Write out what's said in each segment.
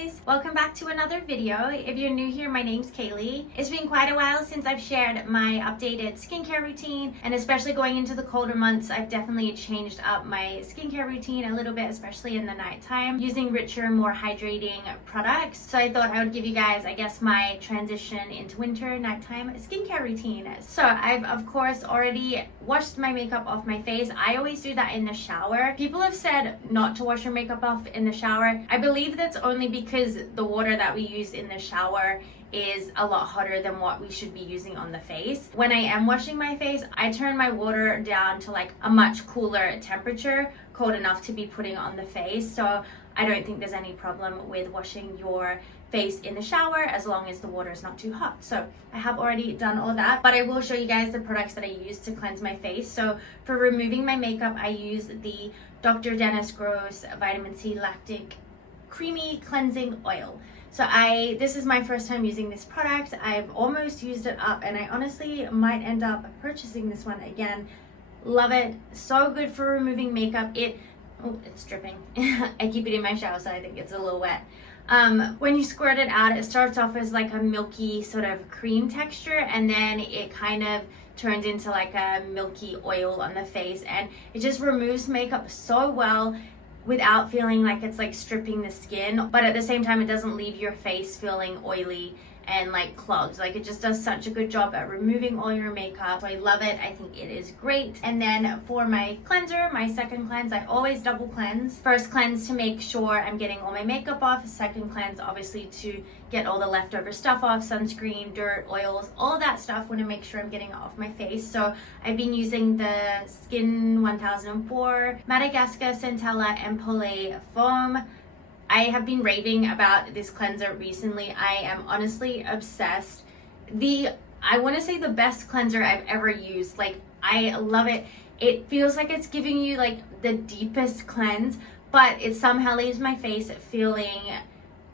guys! Welcome back to another video. If you're new here, my name's Kaylee. It's been quite a while since I've shared my updated skincare routine, and especially going into the colder months, I've definitely changed up my skincare routine a little bit, especially in the nighttime, using richer, more hydrating products. So I thought I would give you guys, I guess, my transition into winter nighttime skincare routine. So I've, of course, already washed my makeup off my face. I always do that in the shower. People have said not to wash your makeup off in the shower. I believe that's only because the water that we use in the shower is a lot hotter than what we should be using on the face. When I am washing my face, I turn my water down to like a much cooler temperature, cold enough to be putting on the face. So I don't think there's any problem with washing your face in the shower as long as the water is not too hot. So I have already done all that, but I will show you guys the products that I use to cleanse my face. So for removing my makeup, I use the Dr. Dennis Gross Vitamin C Lactic Creamy Cleansing Oil. So this is my first time using this product. I've almost used it up and I honestly might end up purchasing this one again. Love it. So good for removing makeup. Oh, it's dripping. I keep it in my shower, so I think it's a little wet. When you squirt it out, it starts off as like a milky sort of cream texture, and then it kind of turns into like a milky oil on the face, and it just removes makeup so well without feeling like it's like stripping the skin, but at the same time it doesn't leave your face feeling oily and like clogged. Like, it just does such a good job at removing all your makeup. So I love it. I think it is great. And then for my cleanser, my second cleanse, I always double cleanse. First cleanse to make sure I'm getting all my makeup off. Second cleanse obviously to get all the leftover stuff off, sunscreen, dirt, oils, all that stuff. Want to make sure I'm getting it off my face. So I've been using the Skin 1004 Madagascar Centella Ampoule foam. I have been raving about this cleanser recently. I am honestly obsessed. I want to say the best cleanser I've ever used. Like, I love it. It feels like it's giving you like the deepest cleanse, but it somehow leaves my face feeling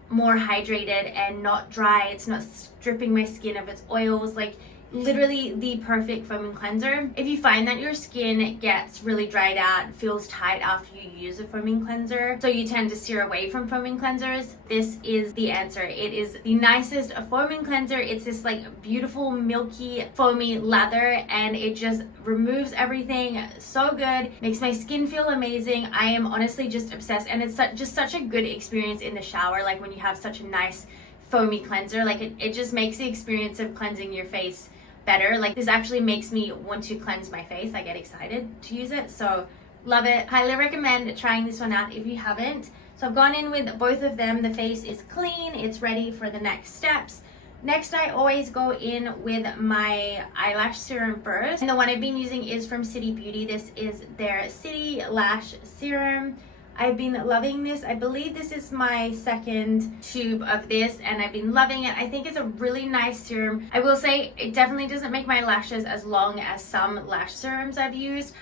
more hydrated and not dry. It's not stripping my skin of its oils. Like, literally the perfect foaming cleanser. If you find that your skin gets really dried out, feels tight after you use a foaming cleanser, so you tend to steer away from foaming cleansers, this is the answer. It is the nicest foaming cleanser. It's this like beautiful milky foamy lather, and it just removes everything so good, makes my skin feel amazing. I am honestly just obsessed, and it's just such a good experience in the shower. Like, when you have such a nice foamy cleanser, like it just makes the experience of cleansing your face better. Like, this actually makes me want to cleanse my face. I get excited to use it. So love it. Highly recommend trying this one out if you haven't. So I've gone in with both of them. The face is clean. It's ready for the next steps. Next, I always go in with my eyelash serum first. And the one I've been using is from City Beauty. This is their City Lash Serum. I've been loving this. I believe this is my second tube of this, and I've been loving it. I think it's a really nice serum. I will say it definitely doesn't make my lashes as long as some lash serums I've used,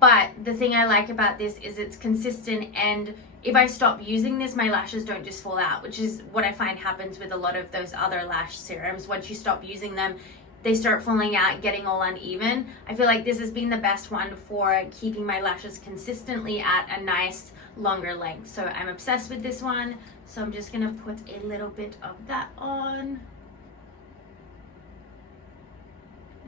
but the thing I like about this is it's consistent, and if I stop using this, my lashes don't just fall out, which is what I find happens with a lot of those other lash serums. Once you stop using them, they start falling out, getting all uneven. I feel like this has been the best one for keeping my lashes consistently at a nice longer length. So I'm obsessed with this one. So I'm just gonna put a little bit of that on.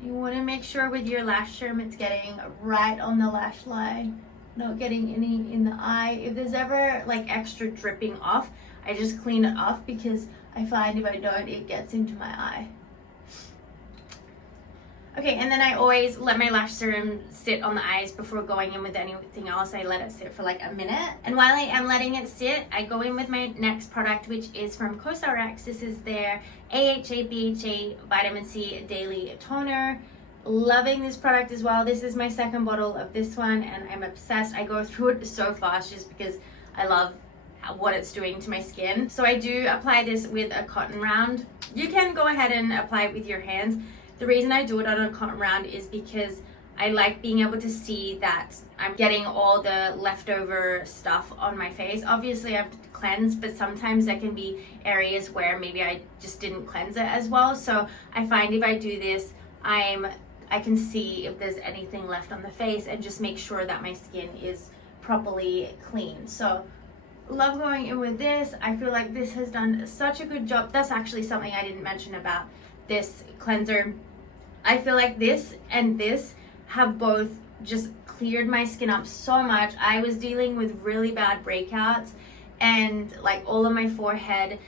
You wanna make sure with your lash serum it's getting right on the lash line, not getting any in the eye. If there's ever like extra dripping off, I just clean it off, because I find if I don't, it gets into my eye. Okay, and then I always let my lash serum sit on the eyes before going in with anything else. I let it sit for like a minute. And while I am letting it sit, I go in with my next product, which is from Cosrx. This is their AHA BHA Vitamin C Daily Toner. Loving this product as well. This is my second bottle of this one, and I'm obsessed. I go through it so fast just because I love what it's doing to my skin. So I do apply this with a cotton round. You can go ahead and apply it with your hands. The reason I do it on a cotton round is because I like being able to see that I'm getting all the leftover stuff on my face. Obviously I have to cleanse, but sometimes there can be areas where maybe I just didn't cleanse it as well. So I find if I do this, I can see if there's anything left on the face and just make sure that my skin is properly clean. So love going in with this. I feel like this has done such a good job. That's actually something I didn't mention about this cleanser. I feel like this and this have both just cleared my skin up so much. I was dealing with really bad breakouts and like all of my forehead.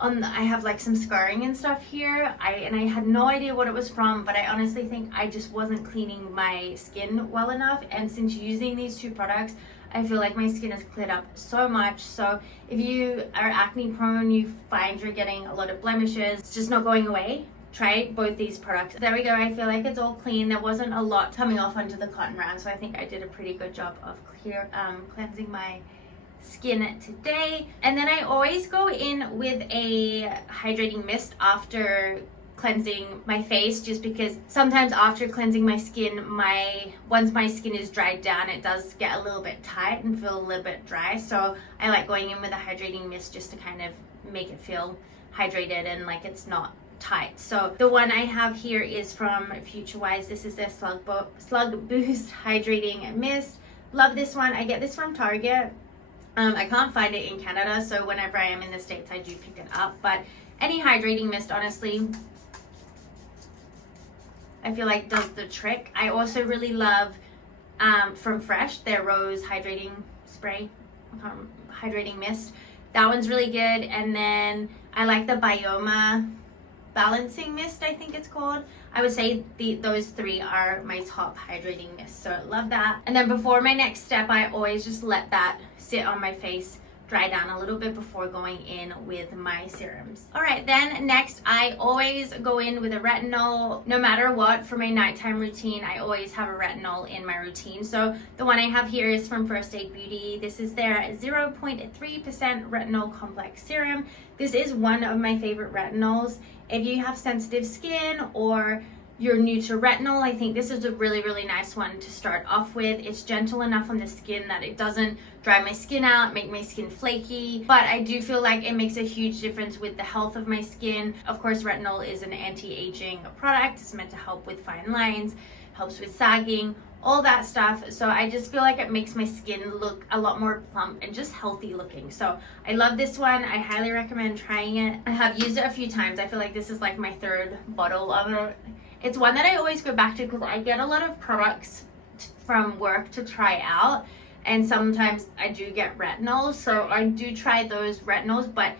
I have like some scarring and stuff here. I had no idea what it was from, but I honestly think I just wasn't cleaning my skin well enough. And since using these two products, I feel like my skin has cleared up so much. So if you are acne prone, you find you're getting a lot of blemishes, it's just not going away, try both these products. There we go. I feel like it's all clean. There wasn't a lot coming off onto the cotton round, so I think I did a pretty good job of cleansing my skin today. And then I always go in with a hydrating mist after cleansing my face, just because sometimes after cleansing my skin, once my skin is dried down, it does get a little bit tight and feel a little bit dry. So I like going in with a hydrating mist just to kind of make it feel hydrated and like it's not tight. So the one I have here is from Future Wise. This is their Slug Boost Hydrating Mist. Love this one. I get this from Target. I can't find it in Canada, so whenever I am in the States, I do pick it up. But any hydrating mist, honestly, I feel like does the trick. I also really love from Fresh, their Rose Hydrating Spray, Hydrating Mist. That one's really good. And then I like the Bioma Balancing Mist, I think it's called. I would say those three are my top hydrating mists, so love that. And then before my next step, I always just let that sit on my face, dry down a little bit before going in with my serums. All right, then next I always go in with a retinol. No matter what, for my nighttime routine, I always have a retinol in my routine. So the one I have here is from First Aid Beauty. This is their 0.3% retinol complex serum. This is one of my favorite retinols. If you have sensitive skin or you're new to retinol, I think this is a really, really nice one to start off with. It's gentle enough on the skin that it doesn't dry my skin out, make my skin flaky, but I do feel like it makes a huge difference with the health of my skin. Of course, retinol is an anti-aging product. It's meant to help with fine lines, helps with sagging, all that stuff. So I just feel like it makes my skin look a lot more plump and just healthy looking. So I love this one. I highly recommend trying it. I have used it a few times. I feel like this is like my third bottle of it. It's one that I always go back to because I get a lot of products from work to try out, and sometimes I do get retinols, so I do try those retinols, but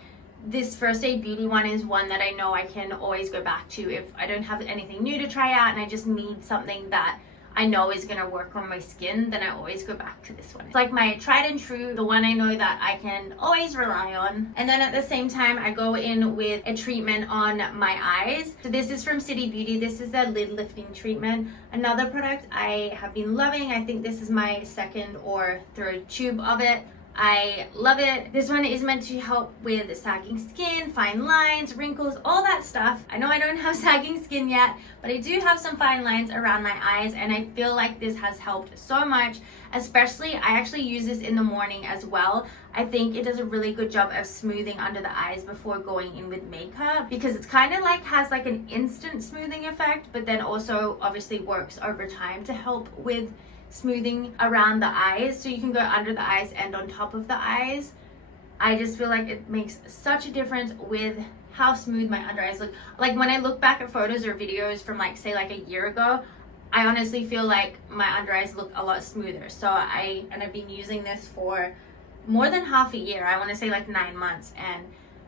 this First Aid Beauty one is one that I know I can always go back to if I don't have anything new to try out and I just need something that I know is going to work on my skin, then I always go back to this one. It's like my tried and true, the one I know that I can always rely on. And then at the same time, I go in with a treatment on my eyes. So this is from City Beauty. This is their lid lifting treatment. Another product I have been loving. I think this is my second or third tube of it. I love it. This one is meant to help with sagging skin, fine lines, wrinkles, all that stuff. I know I don't have sagging skin yet, but I do have some fine lines around my eyes, and I feel like this has helped so much. Especially, I actually use this in the morning as well. I think it does a really good job of smoothing under the eyes before going in with makeup, because it's kind of like has like an instant smoothing effect, but then also obviously works over time to help with smoothing around the eyes, so you can go under the eyes and on top of the eyes. I just feel like it makes such a difference with how smooth my under eyes look. Like when I look back at photos or videos from like say like a year ago, I honestly feel like my under eyes look a lot smoother. So I've been using this for more than half a year. I want to say like 9 months, and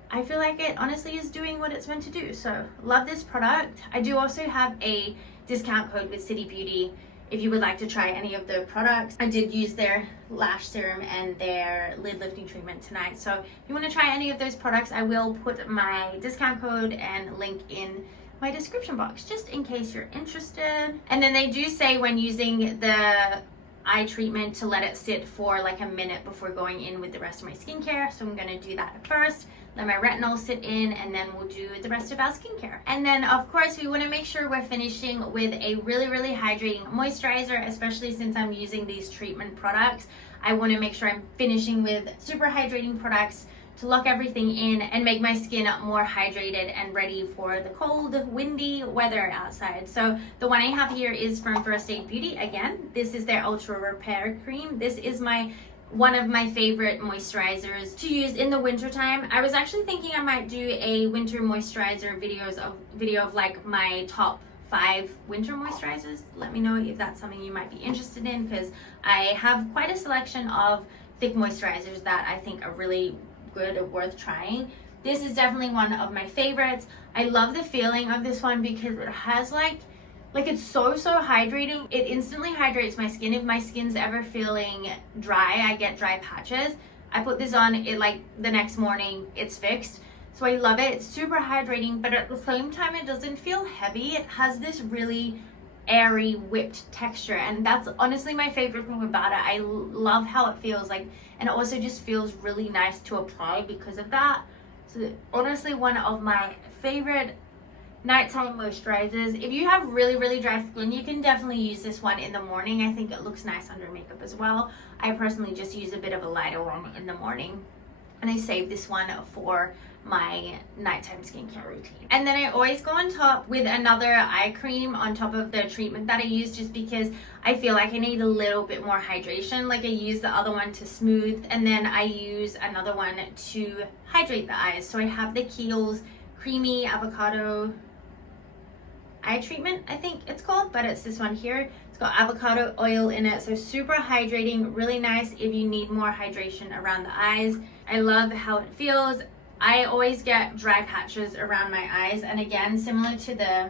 I feel like it honestly is doing what it's meant to do. So love this product. I do also have a discount code with City Beauty if you would like to try any of the products. I did use their lash serum and their lid lifting treatment tonight. So if you want to try any of those products, I will put my discount code and link in my description box just in case you're interested. And then they do say when using the eye treatment to let it sit for like a minute before going in with the rest of my skincare. So I'm going to do that first, let my retinol sit in, and then we'll do the rest of our skincare. And then of course we want to make sure we're finishing with a really, really hydrating moisturizer, especially since I'm using these treatment products. I want to make sure I'm finishing with super hydrating products to lock everything in and make my skin more hydrated and ready for the cold, windy weather outside. So the one I have here is from First Aid Beauty. Again, this is their Ultra Repair Cream. This is my one of my favorite moisturizers to use in the winter time. I was actually thinking I might do a winter moisturizer video of like my top 5 winter moisturizers. Let me know if that's something you might be interested in, because I have quite a selection of thick moisturizers that I think are really good or worth trying. This is definitely one of my favorites. I love the feeling of this one because it has like it's so hydrating. It instantly hydrates my skin. If my skin's ever feeling dry, I get dry patches, I put this on, it like the next morning it's fixed. So I love it. It's super hydrating, but at the same time it doesn't feel heavy. It has this really airy whipped texture, and that's honestly my favorite thing about it. I love how it feels like, and it also just feels really nice to apply because of that. So honestly, one of my favorite nighttime moisturizers. If you have really dry skin, you can definitely use this one in the morning. I think it looks nice under makeup as well. I personally just use a bit of a lighter one in the morning, and I save this one for my nighttime skincare routine. And then I always go on top with another eye cream on top of the treatment that I use, just because I feel like I need a little bit more hydration. Like I use the other one to smooth, and then I use another one to hydrate the eyes. So I have the Kiehl's Creamy Avocado eye treatment, I think it's called, but it's this one here. It's got avocado oil in it, so super hydrating, really nice if you need more hydration around the eyes. I love how it feels. I always get dry patches around my eyes, and again, similar to the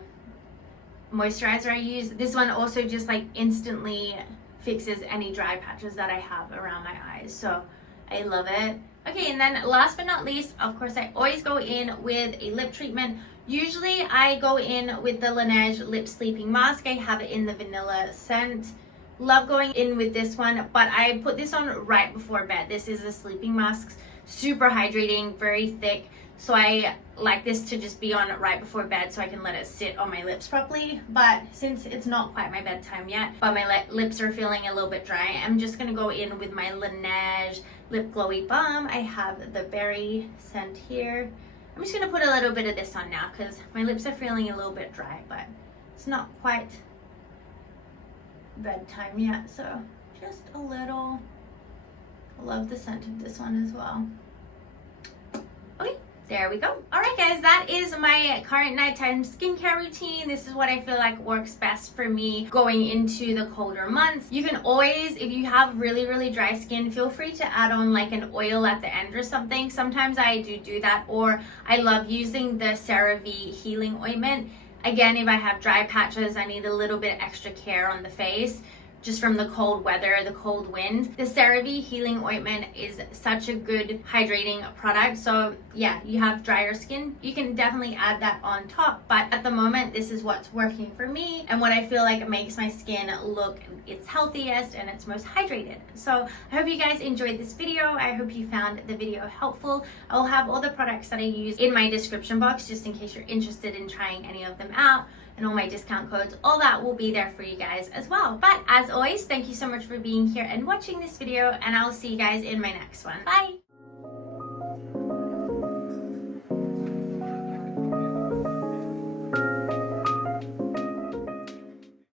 moisturizer I use, this one also just like instantly fixes any dry patches that I have around my eyes, so I love it. Okay, and then last but not least, of course, I always go in with a lip treatment. Usually I go in with the Laneige lip sleeping mask. I have it in the vanilla scent. Love going in with this one, but I put this on right before bed. This is a sleeping mask, super hydrating, very thick. So I like this to just be on right before bed so I can let it sit on my lips properly. But since it's not quite my bedtime yet, but my lips are feeling a little bit dry, I'm just gonna go in with my Laneige Lip Glowy Balm. I have the berry scent here. I'm just gonna put a little bit of this on now because my lips are feeling a little bit dry, but it's not quite bedtime yet, so just a little. I love the scent of this one as well. Okay, there we go. All right, guys, that is my current nighttime skincare routine. This is what I feel like works best for me going into the colder months. You can always, if you have really dry skin, feel free to add on like an oil at the end or something. Sometimes I do that, or I love using the CeraVe healing ointment. Again, if I have dry patches, I need a little bit extra care on the face, just from the cold weather, the cold wind. The CeraVe healing ointment is such a good hydrating product. So yeah, you have drier skin, you can definitely add that on top. But at the moment, this is what's working for me and what I feel like makes my skin look its healthiest and its most hydrated. So I hope you guys enjoyed this video. I hope you found the video helpful. I'll have all the products that I use in my description box, just in case you're interested in trying any of them out. And all my discount codes, all that will be there for you guys as well. But as always, thank you so much for being here and watching this video, and I'll see you guys in my next one. Bye!